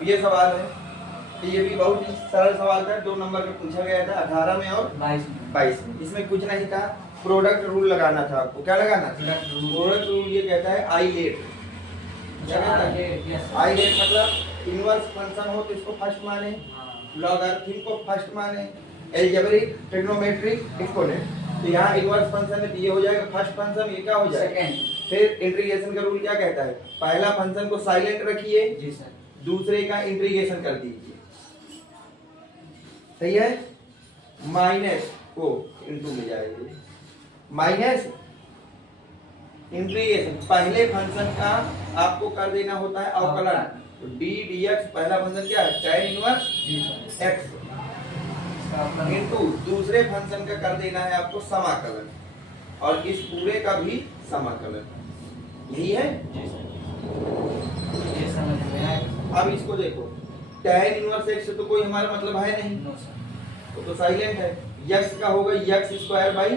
अब ये सवाल है, ये भी बहुत ही सरल सवाल था, 2 नंबर का पूछा गया था 18 में और 22 में। इसमें कुछ नहीं था, प्रोडक्ट रूल लगाना था आपको। क्या लगाना था? Product rule. ये कहता है आई लेट। क्या कहता है? आई लेट मतलब इनवर्स फंक्शन हो तो इसको फर्स्ट माने, लॉगरिथम को फर्स्ट माने, अलजेब्रिक, ट्रिग्नोमेट्रिक, एक्सपोनेंट। तो यहाँ इनवर्स फंक्शन में ये हो जाएगा फर्स्ट फंक्शन, ये क्या हो जाएगा सेकंड। फिर इंटीग्रेशन का रूल क्या कहता है? पहला फंक्शन को साइलेंट रखिए जी सर, दूसरे का इंटीग्रेशन कर दीजिए। सही है? माइनस को इनटू में जाएगी, माइनस इंटीग्रेशन पहले फंक्शन का आपको कर देना होता है अवकलन। तो डी dx पहला फंक्शन क्या है? tan इनवर्स x इनटू दूसरे फंक्शन का कर देना है आपको समाकलन, और इस पूरे का भी समाकलन। यही है? अब इसको देखो, tan इनवर्स x से तो कोई हमारा मतलब है नहीं, तो साइलेंट है। x का होगा x स्क्वायर बाई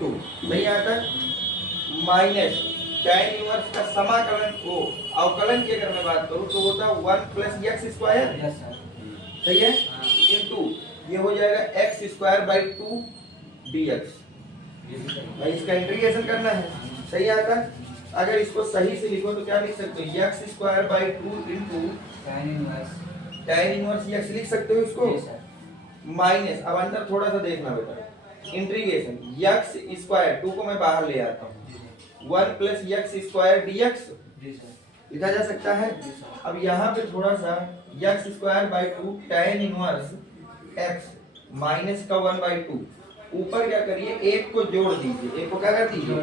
2, नहीं आता। माइनस tan इनवर्स का समाकलन को अवकलन की अगर मैं बात करूं तो होता है 1 प्लस x स्क्वायर। सही है? इनटू ये हो जाएगा x स्क्वायर बाई 2 dx। भाई इसका इंटीग्रेशन करना है। सही आता है? अगर इसको सही से लिखो तो क्या लिख सकते हो? x square by 2 into tan inverse x लिख सकते हो इसको। माइनस, अब अंदर थोड़ा सा देखना बेटा, इंटीग्रेशन x स्क्वायर 2 को मैं बाहर ले आता हूँ, 1 प्लस x स्क्वायर dx लिखा जा सकता है। अब यहाँ पे थोड़ा सा x square by 2 tan inverse x minus का 1 बाई 2, ऊपर क्या करिए, एक को जोड़ दीजिए, एक को क्या कर दीजिए,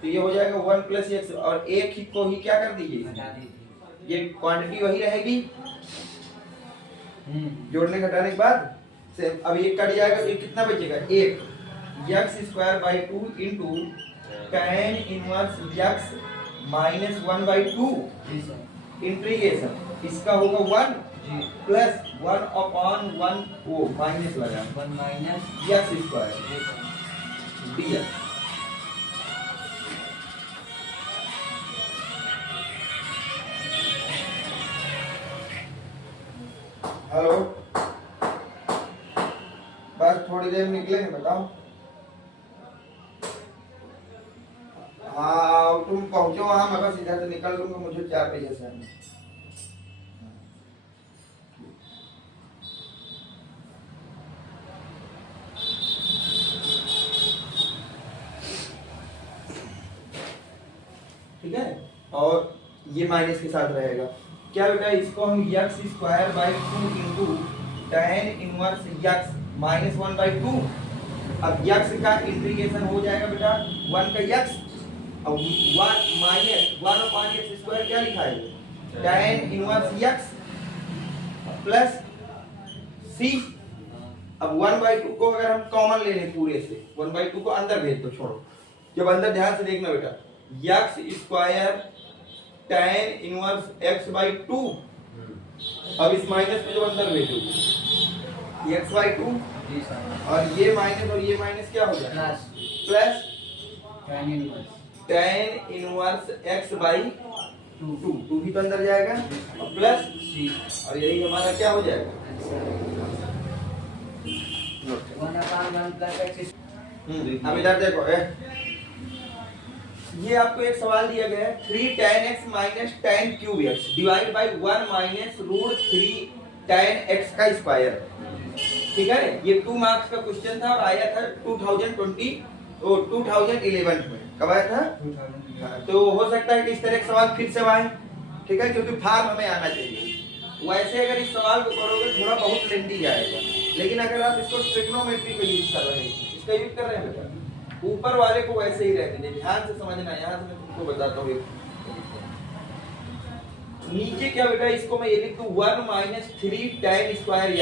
तो ये हो जाएगा 1 प्लस x, और एक ही को ही क्या कर दीजिए, ये क्वांटिटी वही रहेगी जोड़ने घटाने के बाद से। अब ये कट जाएगा तो ये कितना बचेगा? 1 x square by 2 into tan inverse x minus 1 by 2 integration, इसका होगा 1 प्लस 1 अपॉन 1 वो माइनस लगा 1 minus x square dx। Hello, बस थोड़ी देर में निकलेंगे, बताओ। हाँ तुम पहुंचो वहां, मैं बस इधर से निकल लूंगा, मुझे 4 बजे से आना। ठीक है? और ये माइनस के साथ रहेगा। क्या बेटा, इसको हम x square by 2 into tan inverse x minus 1 by 2। अब x का इंटीग्रेशन हो जाएगा बेटा 1 का x, अब 1 माइनस 1 अपॉन x स्क्वायर क्या लिखा है? tan inverse x plus c। अब 1 बाई 2 को अगर हम कॉमन ले लें पूरे से, 1 बाई 2 को अंदर भेज दो, छोड़ो। जब अंदर ध्यान से देखना बेटा, x square tan inverse x by 2, अब इस माइनस को जब अंदर भेजो x बाई 2, और ये माइनस क्या हो जाएगा? Plus tan inverse x by 2 भी तो अंदर जाएगा, और प्लस c, और यही हमारा क्या हो जाएगा? अब इधर देखो, ये आपको एक सवाल दिया गया है, 3 tan x minus tan cube x divide by 1 minus root 3 tan x का स्क्वायर। ठीक है? ये 2 मार्क्स का क्वेश्चन था और आया था 2011 में। कब आया था? 2000। तो हो सकता है कि इस तरह के सवाल फिर से आए। ठीक है? क्योंकि फॉर्म हमें आना चाहिए। वैसे अगर इस सवाल को करोगे थोड़ा बहुत लेंथी जाएगा, लेकिन अगर आप इसको ट्रिग्नोमेट्री पे यूज कर रहे हैं, इसका यूज कर रहे हैं बेटा, ऊपर वाले को वैसे ही रहते हैं। ध्यान से समझना, यहाँ से मैं तुमको बताता हूँ। नीचे क्या बेटा, इसको मैं ये लिख दूं 1 माइनस 3 tan स्क्वायर x।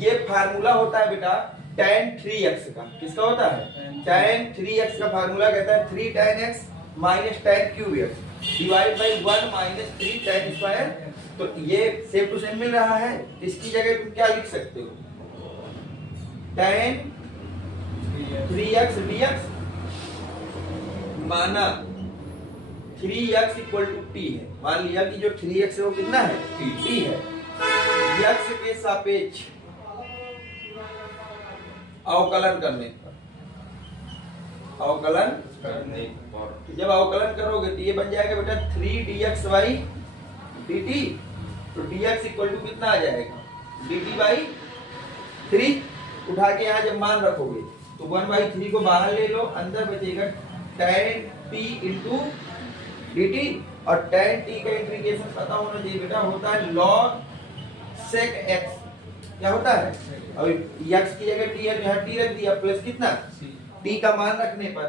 ये फार्मूला होता है बेटा tan 3x का। किसका होता है? tan 3x का फार्मूला कहता है 3 tan x minus tan cube x divide by 1 minus 3 tan square. तो ये सेम टू सेम मिल रहा है, इसकी जगह तुम क्या लिख सकते हो? tan 3x dx माना 3x इक्वल टू टी है। मान लिया कि जो 3x है वो कितना है, टी है। x के सापेक्ष अवकलन करने पर, अवकलन करने पर जब अवकलन करोगे तो ये बन जाएगा बेटा 3dx बाई dt। तो dx इक्वल टू कितना आ जाएगा, dt बाई 3। उठा के यहाँ जब मान रखोगे तो 1/3 को बाहर ले लो, अंदर बचेगा tan t इंटू dt। और tan t का इंटीग्रेशन पता होना चाहिए बेटा, होता है log sec x। क्या होता है, अब x की जगह t है तो यहाँ t रख दिया, प्लस कितना t का मान रखने पर,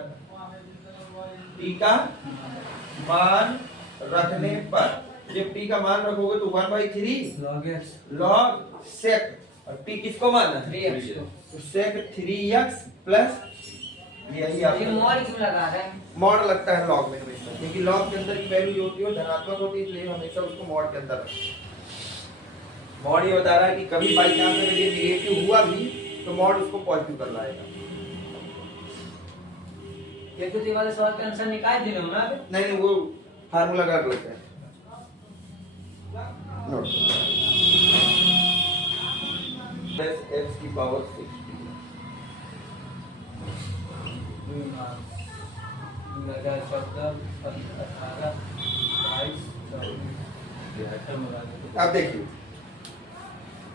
t का मान रखने पर जब t का मान रखोगे तो 1/3 log sec, और t किसको मानना है, 3x को, तो sec 3x प्लस यही आप मॉड क्यों लगा रहे हैं, मॉड लगता है लॉग में हमेशा, क्योंकि लॉग के अंदर की वैल्यू जो होती है धनात्मक होती है, इसलिए हमेशा उसको मॉड के अंदर रखें। मॉड ये बता रहा है कि कभी बाई चांस अगर ये नेगेटिव हुआ भी तो मॉड उसको पॉजिटिव कर लाएगा। ये वाले सवाल का आंसर निकाल दिए हो ना। नहीं वो फार्मूला कर लेते हैं, नोट प्लस x की पावर 6 अब देखिए,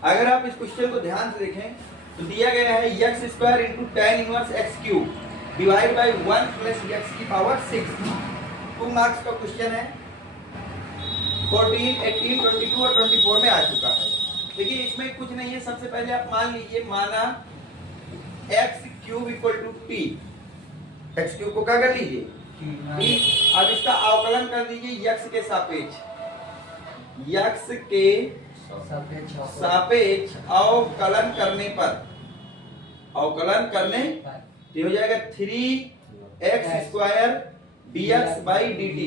अगर आप इस क्वेश्चन को ध्यान से देखें तो दिया गया है x square into tan inverse x cube divide by 1 plus x की पावर 6। 2 मार्क्स का क्वेश्चन है, 14, 18, 22 और 24 में आ चुका है। देखिए इसमें कुछ नहीं है, सबसे पहले आप मान लीजिए, माना x cube equal to t, x cube को क्या कर लीजिए टी। अब इसका अवकलन कर दीजिए x के सापेक्ष, x के सापेक्ष अवकलन करने पर, अवकलन करने तो हो जाएगा 3x square dx by dt।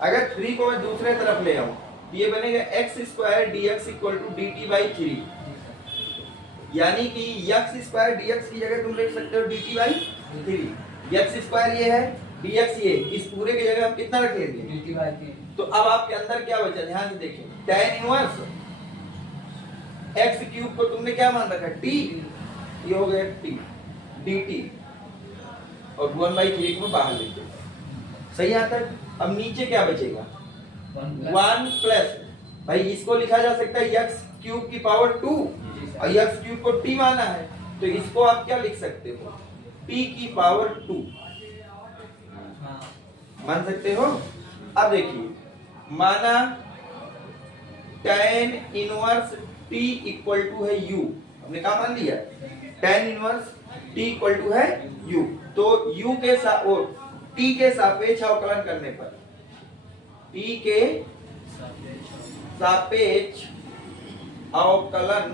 अगर 3 को मैं दूसरे तरफ ले आऊं तो ये बनेगा x square dx equal to dt by 3, यानी कि x स्क्वायर dx की जगह तुम लिख सकते हो dt बाई 3। x स्क्वायर ये है, dx ये, इस पूरे की जगह हम कितना रख लेंगे, dt बाई 3। तो अब आपके अंदर क्या बचा, ध्यान से देखें, tan इनवर्स x क्यूब को तुमने क्या मान रखा, t, ये हो गया t dt, और 1/3 को बाहर लेते हैं, सही आता है। अब नीचे क्या बचेगा, 1 प्लस, भाई इसको लिखा जा सकता है x क्यूब की पावर 2, और x क्यूब को t माना है तो इसको आप क्या लिख सकते हो, t की पावर 2 मान सकते हो। अब देखिए, माना tan inverse t equal to है u, हमने क्या मान लिया, tan inverse t equal to है u, तो u के साथ और t के सापेक्ष अवकलन करने पर, t के सापेक्ष अवकलन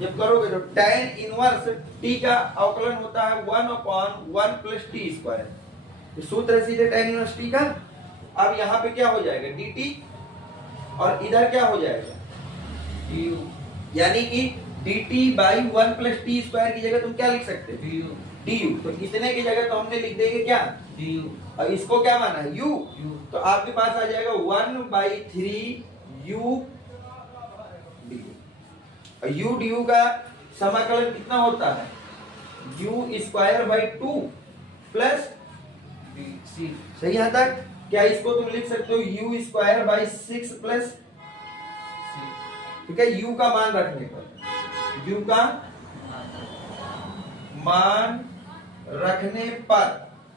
जब करोगे तो tan इनवर्स t का अवकलन होता है 1/1 प्लस टी स्क्वायर, तो सूत्र सीधे tan इनवर्स t का। अब यहाँ पे क्या हो जाएगा, dt, और इधर क्या हो जाएगा du, यानी कि dt by 1 plus T square की जगह तुम क्या लिख सकते हो, du। तो इतने की जगह तो हमने लिख देंगे क्या, du, और इसको क्या माना है, u, तो आपके पास आ जाएगा 1/3 u du, और u du का समाकलन कितना होता है, u square by 2 plus c, सही यहाँ तक। क्या इसको तुम लिख सकते हो u square by 6 plus c, ठीक है, u का मान रखने पर, u का मान रखने पर,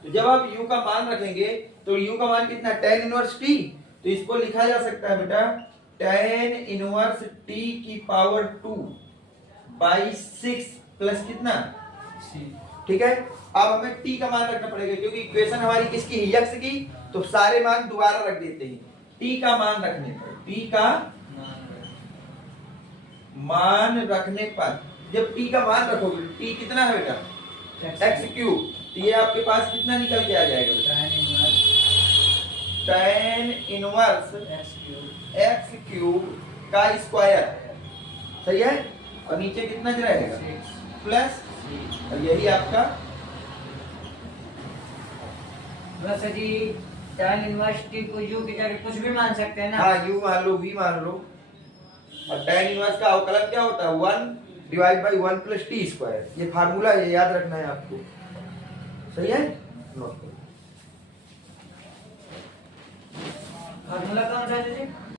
तो जब आप u का मान रखेंगे तो u का मान कितना, tan इनवर्स t, तो इसको लिखा जा सकता है बेटा tan इनवर्स t की पावर 2 बाई 6 प्लस कितना c, ठीक है। अब हमें t का मान रखना पड़ेगा क्योंकि इक्वेशन हमारी किसकी है, x की, तो सारे मान दोबारा रख देते हैं। t का मान रखने पर, t का मान रखने पर, जब t का मान रखोगे t कितना है बेटा, x क्यूब, तो ये आपके पास कितना निकल के आ जाएगा बेटा, tan इनवर्स x क्यूब का स्क्वायर, सही है, और नीचे कितना रहेगा प्लस, और यही आपका बस जी tan इनवर्स t को u की जगह कुछ भी मान सकते हैं ना। हाँ u मान लो, v मान लो। और tan इनवर्स का अवकलन क्या होता है? 1 divide by 1 plus T square. ये फार्मूला है, याद रखना है आपको। सही है? नोट करो। फार्मूला कौन सा है जी?